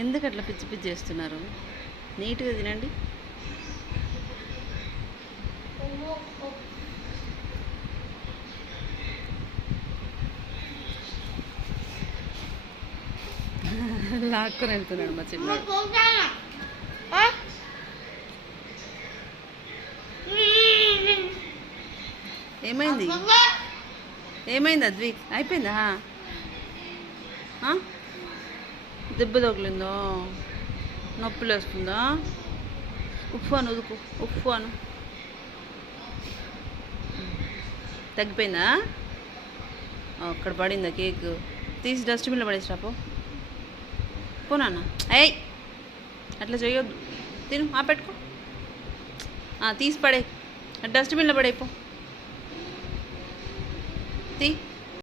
ఎందుకు అట్లా పిచ్చి పిచ్చి చేస్తున్నారు? నీట్గా తినండి. లాక్కుని వెళ్తున్నాడు మా చిన్నాడు. ఏమైంది? ఏమైంది అద్వి? అయిపోయిందా? దెబ్బ తగిలిందో? నొప్పులు వస్తుందా? ఉప్పు అను, ఉదుకు, ఉప్పు అను. తగ్గిపోయిందా? అక్కడ పడిందా కేక్? తీసి డస్ట్బిన్లో పడేసి పో. పోనా? ఏయ్, అట్లా చేయొద్దు. తిను, పెట్టుకో. తీసి పడే, డస్ట్బిన్లో పడేపో. తీ.